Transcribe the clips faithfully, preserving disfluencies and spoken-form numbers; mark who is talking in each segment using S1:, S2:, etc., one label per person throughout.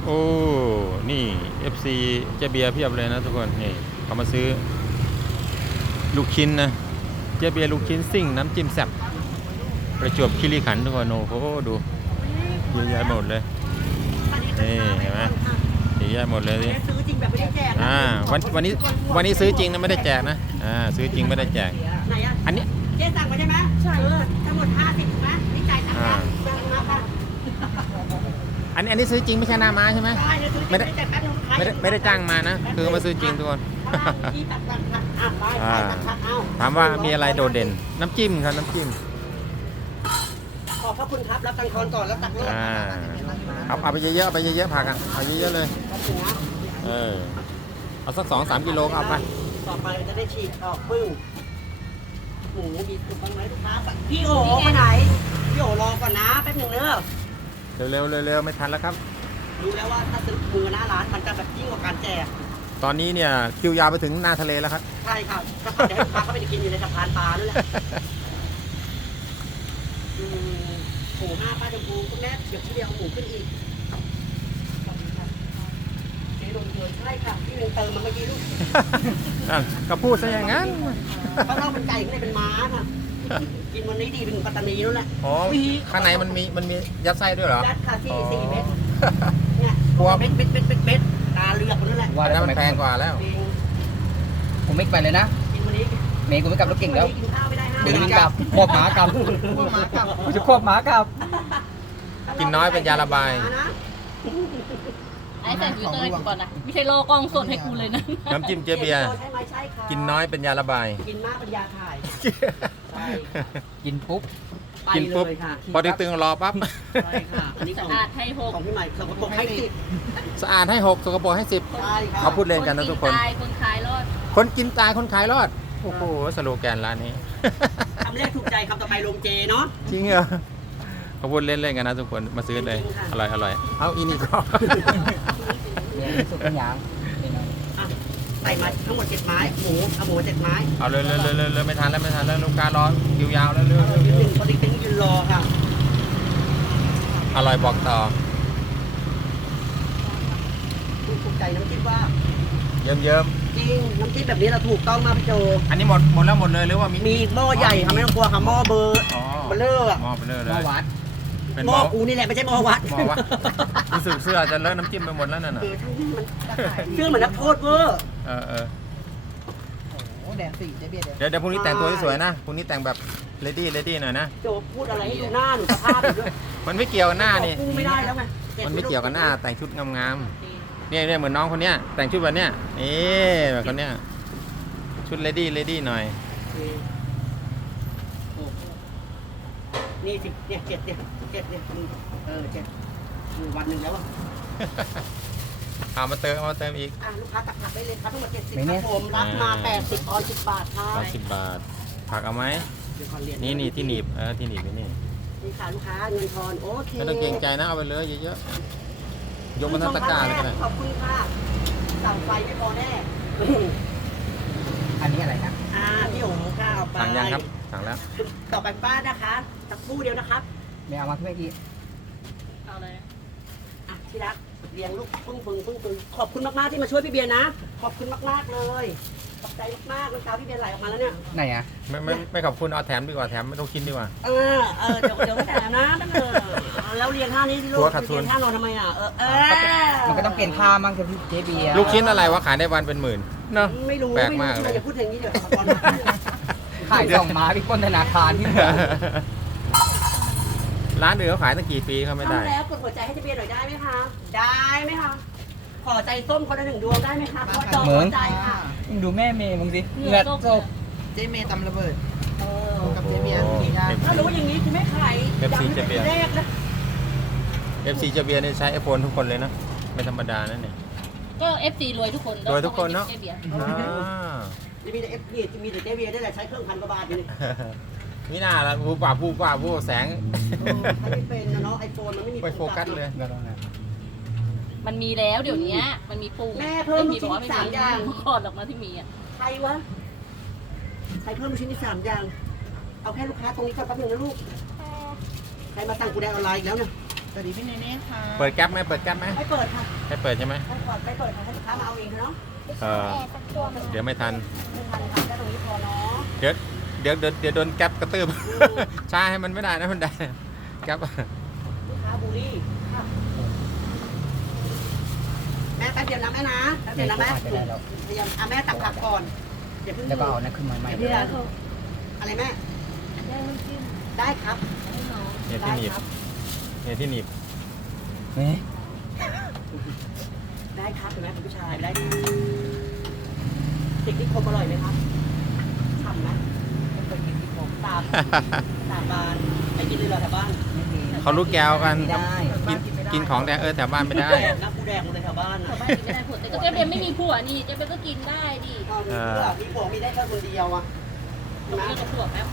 S1: โอ้นี่ เอฟ ซี เจ๊เบียร์เพียบเลยนะทุกคนนี่เขามาซื้อลูกชิ้นนะเจ๊เบียร์ลูกชิ้นซิ่งน้ำจิ้มแซ่บประจวบคีรีขันธ์ทุกคนโอ้โหดูเยอะแยะหมดเลยนี่เห็นไหมเยอะแยะหมดเลยสิ
S2: ซื้อจริงแบบไม่ได้แจก
S1: อ่าวันวันนี้วันนี้ซื้อจริงนะไม่ได้แจกนะอ่าซื้อจริงไม่ได้แจก
S2: ไหนอ่ะ
S1: อันนี้
S2: เจ๊สั่งมาใช่ไหมใช่ทั้งหมดห้าสิบไหมนี่จ่ายตังค์ยังสั่งมาค่ะ
S1: อันนี้อันนี้ซื้อจริงไม่ใช่หน้าม้าใช่ไหม
S2: ได้เลยซื้อจริงไม่ได้จ่ายแป๊บนึง
S1: ไม่ได้ไม่ได้จ้างมานะคือมาซื้อจริงทุกคน
S2: ที่ตัดตัดตัดอ่ะไปไปตัดตัดเอา
S1: ถามว่ามีอะไรโดดเด่นน้ำจิ้มครับน้ำจิ้ม
S2: ขอบพระคุณครับรับตังค์ทอนก่อนแล้วตักเลือด
S1: อ่าเอาเอาไปเยอะๆเอาไปเยอะๆผักอ่ะเอาเยอะๆเลยเออเอาสักสองสามกิโลก็เอาไป
S2: ต่อไปจะได้ฉีกออกปึ้งหมูมีสุกบ้างไหมลูกค้าพี่โอ๋ไปไหนพี่โอ๋รอก่อนนะแป๊บหนึงเนอะ
S1: เร็วๆเร็วๆไม่ทันแล้วครับ
S2: รู้แล้วว่าถ้าซื้อมือหน้าร้านมันจะแบบยิ่งกว่าการแจก
S1: ตอนนี้เนี่ยคิวยาวไปถึงหน้าทะเลแล้วครับ
S2: ใช่ค่ะถ้าเขาจะให้ลูกค้าเขาไปกินอยู่ในสะพานปลานั่นแหละอืมหมูห้าป้าจมพูคุณแม่เดี๋ยวพี่เดียวเอาหมูขึ้นอีกขอบคุณค่ะเจ๊ลงเลยใช่ค่ะพี่เรียนเติมมันเมื่อกี้ลูก
S1: นั่นก็พูดซะอย่างนั้น
S2: เพราะเราเป็นไก่ไม่ได้เป็นม้าค่ะกินวันนี้ดีถึงปัตตานีนั่นแหละ
S1: อ๋อข้างในมันมีมันมียัดไส้ด้วยเหรอ
S2: ยัดค่ะสี่
S1: อ๋อ
S2: สี่เม็ดเนี่ย
S1: กลัว
S2: เม็ดเม็ดเม็ดเม็ดเม็ดตาเลือกคนนั่นแหละ
S1: อันนั้นมันแพงกว่าแล้ว
S2: จริง
S3: ผมไม่ไปเลยนะ
S2: กินวันนี้
S3: เมย์กูไม่กลับรถเก่งแล้ว
S2: กินข้าวไม่ได้ห้า
S3: เดี๋ยว
S2: วัน
S3: นี้กลับควบหมากลับควบหมากลับกูจะควบหมากลับ
S1: กินน้อยเป็นยาระบาย
S4: ไอ้ใส่ฟิลเตอร์ให้กูก่อนนะไม่ใช่รอกล้องสดให้กูเลยนะ
S1: น้ำจิ้มเจ๊เบียร์
S2: ใช่ไหมใช่ค่ะ
S1: กินน้อยเป็นยาระบาย
S2: กินมากเป็นยาถ่ายใช่
S3: กินปุ๊บ
S2: ไป
S1: กิน
S2: เล
S1: ปุ๊บ
S2: ยค่ะ
S1: พอตึงๆรอปั๊บ
S2: ใช่ค่ะอันนี้ข
S4: สะ
S2: อง
S4: อาดให้หก
S2: ของพี่ใหม่สกปรกให้สิบ
S1: สะอาดให้หกสกปรกให้สิบ
S2: ใช่ค่ะ
S1: เขาพูดเล่นกันนะทุกคน
S4: ตายคนขายรอด
S1: คนกินตายคนขายรอด โอ้โหสโลแกนร้านนี้
S2: คำแรกถูกใจคำต่อไปลงเจเนาะ
S1: จริงเหรอเขาพูดเล่นๆกันนะทุกคนมาซื้อเลย
S2: จริงค่ะ
S1: อร่อยอร่อยเอาอีนี่ก็
S3: เนี่ยสุกเป็นยาง
S2: อ่ะใส่มาทั้งหมดเจ็ดไม้หมูเอาหมูเจ็ดไม้
S1: เอาเลยเลยเลยเลยไม่ทันแล้วไม่ทันแล้วลูกค้ารอคิวยาวแล้วเรื่อย
S2: ยืนหนึ่งพอดีเป็นยืนรอค่ะ
S1: อร่อยบอกต่อ
S2: ถูกใจน้ำจิ้มว่า
S1: เยิ้มเยิ้ม
S2: จริงน้ำจิ้มแบบนี้เราถูกต้องมากพี่โจ
S1: ๆอันนี้หมดหมดแล้วหมดเลยหรือว่ามี
S2: มีหม้อใหญ่ค่ะไม่ต้องกลัวค่ะหม้อเบอร์
S1: อ๋อ
S2: เบลเลอร์อะ
S1: หม้อไปเลยเล
S3: เมื่อย วัด
S1: เป็น
S2: ห
S1: ห
S2: ม้
S1: ม้
S2: อ
S1: อ
S2: กูนี่แหละไม่ใช่หม้อวัด
S1: หม้อวะรู้สึกเสื้อจะเลอะน้ำจิ้มไปหมดแล้วนั่นน่ะ
S2: เออทั้งที่มันเชื่อเหมือนนักโทษเวอร์
S1: เออเออ
S3: โอ้แดงสี่เจ๊เบียร์
S1: เดี๋ยวเดี๋ยวพรุ่งนี้แต่งตัวสวยๆนะพรุ่งนี้แต่งแบบเลดี้เลดี้หน่อยนะ
S2: โจพูดอะไรให้ดูหน้าหนูสภาพหนูด้วย
S1: มันไม่เกี่ยวกับหน้านี่
S2: กู้ไม่ได้แล้วไง
S1: มันไม่เกี่ยวกับหน้าแต่งชุดงามๆเนี่ยเนี่ยเหมือนน้องคนเนี้ยแต่งชุดแบบเนี้ยนี่แบบคนเนี้ยชุดเลดี้เลดี้หน่อย
S2: นี่สิเนี่ยเจ็ดเนี่ยเจ็ดเนี่ยเออเจ็ดอยู่วันหนึ่งแล้วอ่ะ
S1: เอามาเติมเอามาเติมอีก
S2: อ่ะลูกค้าตักผักได้เลยครับทั้งหมดเจ็ดสิบครับผมรับมาแปดสิบออนสิบบาทค่ะ
S1: ร้อยสิบบาทผักเอาไหม
S2: เดี๋ยวก่อนเรีย
S1: นี่นี่ที่หนีบเออที่หนีบไว้นี่
S2: นี่ค่ะลูกค้าเงินทอนโอเค
S1: ไม่ต้องเกรงใจนะเอาไปเลยเยอะๆยกมาทั้งตะกร้าเลยก็ได้
S2: ขอบคุณค่ะสั่งไฟไม่พอแน่
S3: อันนี้อะไรนะ
S2: อ่าพี่โอ๋ค่ะเอาไป
S1: สั่งยังครับสั่งแล้ว
S2: ต่อไปป้านะคะสักครู่เดียวนะครับ
S3: ไม่เอามาที่เมื่อกี้
S4: เอาเลย
S2: อ่ะที่รักเลี้ยงลูกพึ่งพึ่งพึ่งพึ่งขอบคุณมากๆที่มาช่วยพี่เบียร์นะ ขอบคุณมากๆเลยขอบใจมากๆน้ำตาพี่เบียร์ไหลออกมาแล้วเนี่ย
S3: ไหนอ่ะ
S1: ไม่ไม่ไม่ขอบคุณเอาแถมดีกว่าแถมไม่ต้องกินดีกว่า
S2: เออเออเดี๋ยวเดี๋ยวก็แต่นะนั่นเออแล้วเรียนท่านี้ที่ลูก
S1: ตัวขาดทุน
S2: เรียนท่านอนทำไมอ่ะเออเออ
S3: มันก็ต้องเปลี่ยนท่ามั่งจะเจ๊เบียร์
S1: ลูกชิ้นอะไรวะขายได้วันเป็นหมื่นเนาะ
S2: ไม่รู้
S1: แปลกมากเลย
S2: อย่าพูดอย่างนี้เดี๋ยวตอน
S3: ขายส่งหมาพี่ปล้นธนาคารที่
S1: ร้านอื่นเขาขายตั้งกี่ปีเขาไม่ได้
S2: ทำแล้วกดหัวใจให้เจะเบียร์หน่อยได้ไหมคะได้ไหมคะขอใจส้มคนละหนึ่งดวงได้ไหมคะขอจองหัวใจค่ะ
S3: มึงดูแม่เมย์มึงสิ
S4: เห
S3: เห
S4: งื่
S3: งื่
S4: อ
S3: อ
S4: ต
S3: ต
S4: ก
S3: ก
S5: เจเมย์ตำระเบิด
S2: เออ
S5: กับเจเบียร์กินได้
S2: ถ้ารู้อย่างนี้คือไม่ขาย
S1: เอฟซีเจ๊เบียร์
S2: แรกนะ
S1: เอฟซีเจเบียร์เนี่ยใช้ไอโฟนทุกคนเลยนะไม่ธรรมดานั่นเนี่ย
S4: ก็ เอฟ ซี รวยทุกคน
S1: รวยทุกคนเนอะ
S4: เจ๊เบียร์
S1: อ่า
S2: จะมีแต่เอฟพีจะมีแต่เจเบียร์ได้แหละใช้เครื่องพันกว่าบาทอยู่นี่
S1: นี่น่าละผู้ป่าผู้ป่าผู้แสง
S2: เออใช้ไม่เป็นนะเนาะไอโฟนมันไม่มี
S1: ไปโฟกัสเลย
S4: มันมีแล้วเดี๋ยวนี้มันมีปุ่ม
S2: แม่เพิ่มลูก
S4: บ
S2: ชิ้
S4: อกว่าน ไม่
S2: สาม
S4: มี
S2: อย่าง
S4: เมื่อก่อนหรอกนะที่มีอ่ะ
S2: ใครวะใครเพิ่มลูกชิ้นที่สามอย่าง เอาแค่ลูกค้าตรงนี้ก่อนแป๊บนึงนะลูก ใครมาสั่งกูได้ออนไลน์อีกแล้วเนี่ย
S5: สวัสดีพี่เนเน่ค่ะ
S1: เปิดแก๊ปไหมเปิดแก๊ปไหม
S2: ไม่เปิดค่ะ
S1: ให้เปิดใช่ไหม
S2: ไม่เปิดไม่เปิดค่ะให้ลูกค้ามาเอาเองเนาะ
S1: เออเดี๋ยวไม่ทัน
S2: ไม่ทันค่ะแค่ตรงนี้พอเนาะ
S1: เดี๋ยวเดี๋ยวเดี๋ยวเดี๋ยวโดนแก๊ปกระตืบ ช้าให้มันไม่ได้นะมันได้แก๊ป
S2: ลูกค้าบูลลี่ค่ะแม่แป๊บเดียวนะแม่นะแป๊บเดียวนะแม่
S3: ไม่ได้แล้ว
S2: เดี๋ยวอ่ะแม่ตักผักก่อนเดี๋ยวเพิ่ง
S3: แล้วก็เอานั่นขึ้นมาใหม่
S2: เดี๋ยวพี่นะอะไรแม่ได้ครับ
S1: เนี่ยที่หนีบเนี่ยที่หนีบ
S3: เฮ้ย
S2: ได้ครับเห็นไหมคุณผู้ชายได้ติกที่คมอร่อยไหมครับฉ่ำไหมเป็นคนกินที่คมตามตามบ้านไปกินเลยเหรอแถวบ้าน
S3: ไม่ดี
S1: เขารู้แก้วกัน
S3: ไม่ได้
S1: กินกินของแต่เออแถวบ้านไม่ได้
S2: แดกนะกูแดกหมดเลยแถวบ้าน
S4: ชา
S2: นะ
S4: วบ้านกินไม่ได้ผัวแต่ก็เจ๊เบนไม่มีผัวนี่เจ๊เบนก็กินได้ดิ
S2: มีเพื่อมีผัวมีได้แค่คนเดียวอ่ะ
S4: ผม
S2: นะ
S4: เลิกกับผัวแล้ว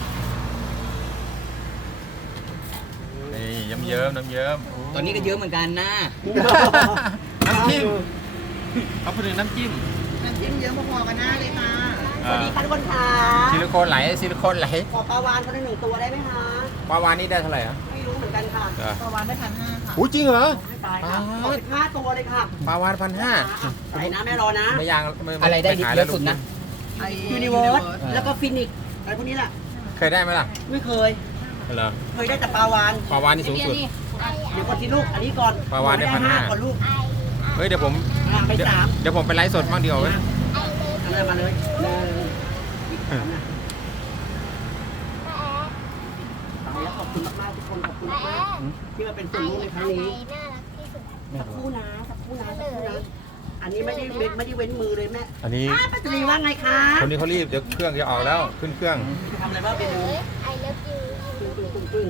S1: นี่เยิ้มเยิ้มน้ำเยิ้ม
S3: ตอนนี้ก็เยอะเหมือนกันนะ
S1: น้ำจิ้มเขาพูดถึงน้ำจิ้ม
S5: น้ำจิ้มเยอะพอๆกันหน้าเลยค่ะ
S2: สวัสดีค่ะทุกคนค่ะ
S1: ซิลิโคนไหลซิลิโคนไหล
S2: ขอปลาวานคนละหนึ่งตัวได้ไหมคะ
S1: ปลาวานนี่ได้เท่าไหร่อ่ะ
S2: ไม่รู้เหมือนกันค่ะ
S5: ประวันได้พันห้าค่ะ
S1: หูจริงเหรอ
S2: ไม่ตายค่ะขอสิบห้าตัวเลยค่ะ
S1: ปลาวานพันห้า
S2: ใส่นะแม่รอนะ
S1: ไม่ยางม่
S3: อะไรได้
S1: ม่ขาย
S3: เย
S1: แล้ว
S3: อะสุดนะ
S5: ไอ้
S2: ยูนิเวิร์สแล้วก็ฟินิกอะไรพวกนี้แหละ
S1: เคยได้ไหมล่ะ
S2: ไม่เคย
S1: เหรอ
S2: เคยได้แต่ปลาวาน
S1: ปลาวานนี่สูง
S4: เจ๊เบีย
S1: สุด
S4: ร์นี่อ่ะ
S2: เดี๋ยวก่อนที่ลูก อันนี้ก่อน
S1: ปลาวานได้พันห้า
S2: ก่อนลูก
S1: เฮ้ยเดี๋ยวผม
S2: อ่ะไป
S1: เดี๋ยว
S2: สาม
S1: เดี๋ยวผมไปไลฟ์สดบ้างเดียวาเว้ย
S2: อันนั้นมาเลยหนึ่งสามนะตายแล้วขอบคุณมากๆทุกคนขอบคุณมากๆที่มาเป็นส่วนร่วมในครั้งนี้ สักครู่นะสักครู่นะสักครู่นะอันนี้ไม่ได้เว้นไม่ได้เว้นมือเลยแม่
S1: อันนี้
S2: อ้าวปัจจุบันว่าไงคะ
S1: คนนี้เขารีบเดี๋ยวเครื่องจะออกแล้วขึ้นเครื่อง
S2: ทำอะไรบ้างเมนูปึ้งปึ้งปึ้งปึ้ง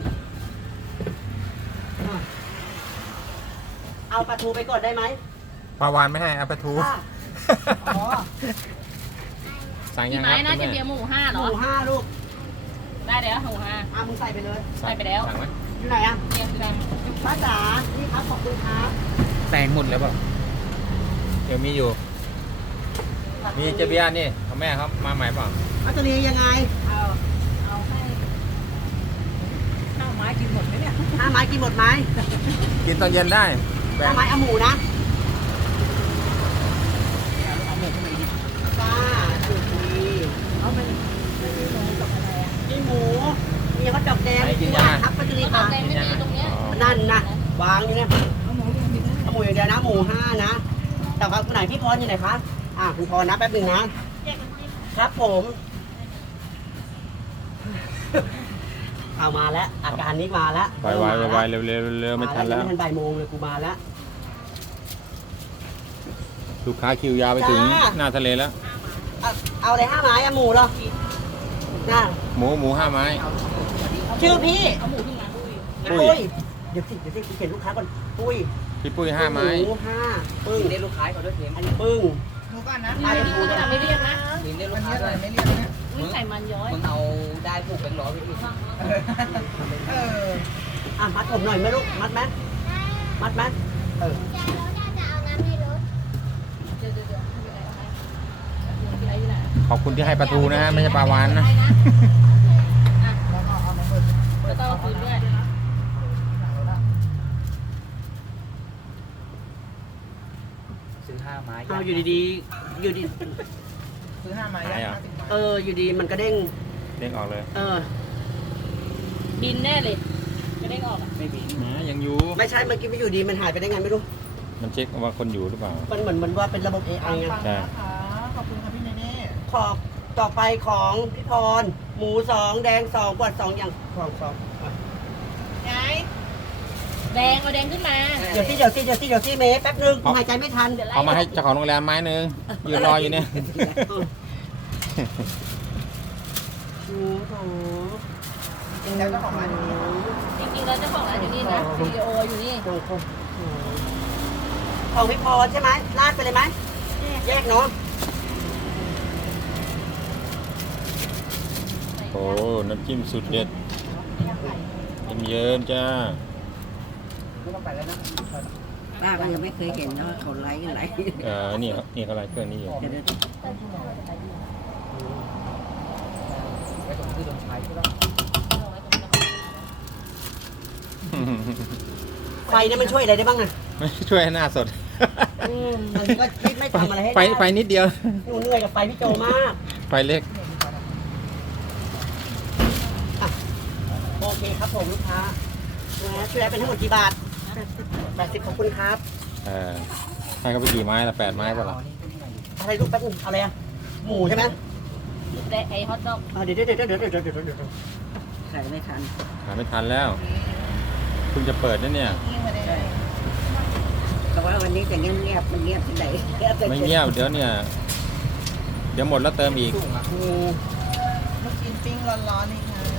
S2: อ่ะเอาปลาทูไปก่อนได้ไหม
S1: ปลาวานไม่ให้เอาปลาทู
S2: ค่ะอ๋อ
S1: สั่ง
S4: มี
S1: ยังค
S4: ไม้
S1: รับ
S4: นะ
S1: คุณ
S4: เจ๊
S1: แม่
S4: เบียร์หมูห้าเห
S2: ห
S4: รอ
S2: มูห้าลูก
S4: ได้แล้วหมูห้า
S2: อ่ะมึงใส่ไปเลย
S4: ใส่ไปแล้ว
S1: สั่งไหม
S2: อยู่ไหนอ่ะ
S4: เบียร์คืออะไร
S2: ป้าจ๋านี่ครับขอบคุณครับ
S3: แตงหมดแล้วเปล่า
S1: เดี๋ยวมีอยู่ มีเจเบียร์นี่ของแม่ครับมาใหม่เปล่า
S2: ปัจจุบันยังไง
S5: เอาเอาให้ข้าวไม้กินหมดไหมเนี่ย
S2: ห้าไม้กินหมดไหม
S1: กินตอนเย็นได้แบ่
S2: ห้าง ไม้เอาหมูนะจ้าถูกดีเอาไปมีหมู มีข้าวดอกแดงมีกุ้งครับปัจจุบัน
S4: ตอ
S2: ค่ะ
S4: นแดงไม่มีตรงเนี้ย
S2: นั่นนะวางอยู่เนี่ยเอาหมูอย่างเดียวนะหมูห้านะแต่ว่าคุณไหนพี่พรอยู่ไหนคะอ่ะคุณพรนะแป๊บหนึงนะครับผมเอามาแล้ว อาการนี้มาแล้ว
S1: ไวไวไวไวเร็วเร็วเร็วไม่ทันแล้ว
S2: ไม่ทันบ่ายโมงเลยกูมาแล้ว
S1: ลูกค้าคิวยาวไปถึง
S2: จ้า
S1: หน้าทะเลแล้ว
S2: เอาเอาเลยห้าไม้อะหมูเหรอน่ะ
S1: หมูหมูห้าไม้
S2: ชื่อพี่
S4: เอาหมูขึ้นมา
S1: ปุ้ย
S2: ปุ้ยเดี๋ยวสิเดี๋ยวสิเขียนลูกค้าก่อนปุ้ย
S1: พี่ปุ้ยห้าไม้
S2: หมูห้าปึ้ง
S3: เรียกลูกค้าเขาด้วยเพียง
S2: อันนี้ปึ้ง
S5: ดูก่อนนะ
S4: ไม่มีขนาดไม่เรียกนะ
S3: เรียกลู
S5: วั
S3: ก
S5: น
S3: ค้า
S5: นี้อะ
S3: ด้
S5: ไร
S3: วย
S5: ไม่เรียกนะ
S4: อุ้ยไข่มันย้อย
S3: มึงเอาได้ผูกเป็นล้อพี่
S5: เออ
S2: อ่ะมัดผมหน่อยไหมลูกมัดไหมมัดไหมเออ
S4: เดี๋ยวเดี๋ยวเดี๋ยวอะไรอยู่ไหน
S1: ขอบคุณที่ให้ปลาทูนะฮะไม่ใช่ปลาวานนะ
S5: แล้วก็เอามาเปิด
S4: แล้วก็เอาคืนด้วย
S3: ซื้อห้าไม้
S2: เอาอยู่ดีๆอยู่ดี
S5: ซื้อห้าไม้ห้าสิบบาท
S2: เอออยู่ดีมันกระเด้ง
S1: เด้งออกเลย
S2: เออ
S4: บินแน่เลยไม่ได้ออกอ่ะ
S3: ไม่บิน
S1: แหมยังอยู่
S2: ไม่ใช่เมื่อกี้ไปอยู่ดีมันหายไปได้ไงไม่รู้
S1: มันเช็คว่าคนอยู่หรือเปล่า
S2: มันเหมือนมันว่าเป็นระบบ เอ ไอ ไง
S5: ฟังนะคะขอบคุณค่ะพี่เนเน่
S2: ขอบต่อไปของพี่พร หมูสองแดงสองกวดสองอย่างสองสองอ่ะ
S5: ยาย
S4: แดงเอาแดงขึ้นมา
S2: เดี๋ยวสิเดี๋ยวสิเดี๋ยวสิเดี๋ยวสิเมย์แป๊บนึงกูหายใจไม่ทัน
S4: เดี๋ยวไล่
S1: เอามาให้เจ้าของโรงแรมไม้หนึ่งยืนรออยู่เนี่ย
S2: เออโอ้โห
S5: จริงแล้วเจ้าของร้านอยู่นี่ค่ะ
S4: จริงๆแล้วเจ้าของร้านอยู่นี่นะวิดีโออยู่นี่
S2: โอ้โหของพี่พรใช่ไหมลาดไปเลยไหมแยกเนาะ
S1: โอ้น้ำจิ้มสุดเด็ดเยิ้มเยิ้มจ้า
S3: ไม่ต้องไปแล้วนะ
S6: ป้าก็ยังไม่เคยเห็นนะว่าเขาไลฟ์กันไลฟ์
S1: เอ่อนี่ครับนี่เขาไลฟ์เครื่องนี้อยู่
S6: เดี๋ยว
S3: ไปตรงที่โดนใช้ใช่ไหม
S1: เ
S2: ไฟเนี่ยมันช่วยอะไรได้บ้างนะ
S1: ไม่ช่วยให้หน้าสด
S2: อืมมันก็คิดไม่ทำอะไรให้
S1: ไฟไฟนิดเดียว
S2: หนูเหนื่อยกับไฟพี่โจมาก
S1: ไฟเล็ก
S2: โอเคครับผมลูกค้านะช่วยได้เป็นทั้งหมดกี่บาทแปดสิบขอบคุณครับ
S1: เออให้เขาไปกี่ไม้ละแปดไม้เปล่าล่ะ
S2: อะไรลูกแป๊บนึงอะไรอะหมูใช่ไหม
S4: แต่ไอ้ฮอทดอก
S2: อ่าเดี๋ยวเดี๋ยวเดี๋ยวเดี๋ยวเดี๋ยวเดี๋ยวเดี๋ยว
S6: ใส่ไม่ทัน
S1: หาไม่ทันแล้วเพิ่งจะเปิดนะเนี่ย
S6: แต่ว่าวันนี้จะเงียบเงียบๆมันเงียบที่ไหน
S1: ไม่เงียบเดี๋ยวเนี่ย เดี๋ยวหมดแล้วเติมอีก
S2: หมู
S3: กินปิ้งร้อนๆนี่ค่ะ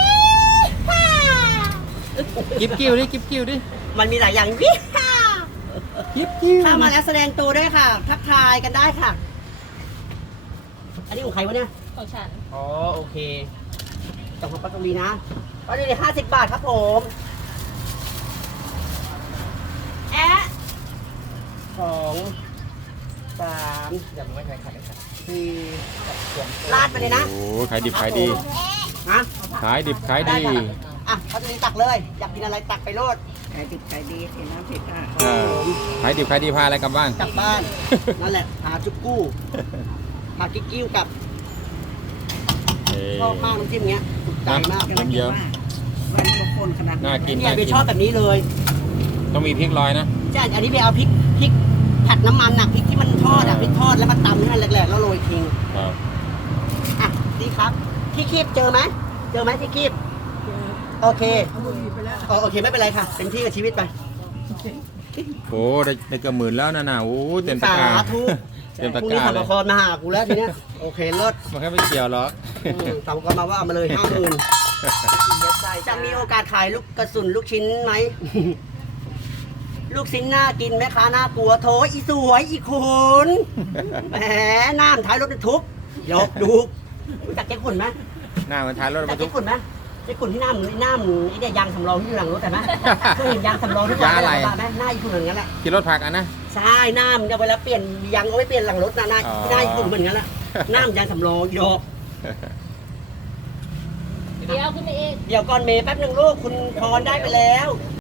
S1: กิ๊บกิ้วดิกิ๊บกิ้วดิ
S2: มันมีหลายอย่างวิฮ่า
S1: กิ๊บกิ้ว
S2: เข้ามาแล้วแสดงตัวด้วยค่ะ ทักทายกันได้ค่ะ อันนี้ของใครวะเนี่ย
S4: ของฉัน
S2: อ๋อโอเคต้องของปัตตวีนะปัตตวีห้าสิบบาทครับผมแอะสองสามอย่าไม่ใช่ขัดขัดสี่ลาดไปเลยนะ
S1: โอ้ขายดิบขายดี
S2: ฮะ
S1: ขายดิบขาย
S2: ได้
S1: ดี
S2: ค่ะอ่ะปัตตวีตักเลย อยากกินอะไรตักไปโลด
S6: ขายดิบขายดีสิน้ำพริกอ่ะ
S1: เออขายดิบขายดีพาอะไรกลับบ้าน
S2: กลับบ้าน นั่นแหละหาจุกกู้หากิ๊กกิ้วกับ
S1: เอ่อ
S2: ชอบมากน้ำจิ้มเงี้ยถูกใจมาก
S1: น้ำ เยิ้ม
S6: วันบางคนขนาด
S1: น่ากิน
S2: เนี่ยเบชอบแบบนี้เลย
S1: ต้องมีพริกลอยนะ
S2: ใช่อันนี้ไปเอาพริกพริกผัดน้ำมันน่ะพริกที่มันทอดอ่ะพริกทอดแล้วมาตำให้มันแหลกๆแล้วโรยทิ้ง
S1: ครับ
S2: อ่ะดีครับที่คีบเจอไหมเจอไหมที่คีบโอเคอ๋อโอเคไม่เป็นไรค่ะเป็นที่กับชีวิตไป
S1: โอ้ได้ได้เกือบหมื่นแล้วนะน่ะโอ้เต็มตะ
S2: สาก
S1: ร้า
S2: ธุ
S1: เต็มตะ
S2: พรุ่ง
S1: ก
S2: นี้
S1: ร้า
S2: สัม
S1: เล
S2: ภาย ระมาหากูแล้วทีเนี้ยโอเคเลิศ
S1: มันแค่ไม่เกี่ยวหรอก
S2: อืมสัมภาระมาว่าเอามาเลยห้าหมื่นจะมีโอกาสขายลูกกระสุนลูกชิ้นไหม ลูกชิ้นน่ากินไหมคะน่ากลัวโถอีสวยอีคุณแหมน้ำท้ายรถบรรทุกยกดูรู้จักเจ๊ขุนไหม
S1: หน้าเหมันท้ายรถ
S2: รู้
S1: บ
S2: จั
S1: ร
S2: ก
S1: รทุ
S2: เจ๊
S1: ก
S2: ขุนไหมเจ๊ขุนที่หน้าเหมือนหน้าเหมือนไอ้เนี่ยยางสำรองที่อยู่หลังรถแต่ไหมเคยเห็นยางสำรองที่
S1: ยางอะไร
S2: ไหมหน้าอีคุณเหมือนกันแหละ
S1: ขี่รถผักอ่ะนะ
S2: ใช่หน้ามันจะเวลาเปลี่ยนยางเอาไว้เปลี่ยนหลังรถนะหน้า
S1: อ๋อ
S2: หน้าอีคุณเหมือนกันแหละหน้ามันยางสำรองยก
S4: เดี๋ยวขึ้นไปเอง
S2: เดี๋ยวก่อนเมย์แป๊บหนึ่งลูกคุณพรได้ไปแล้ว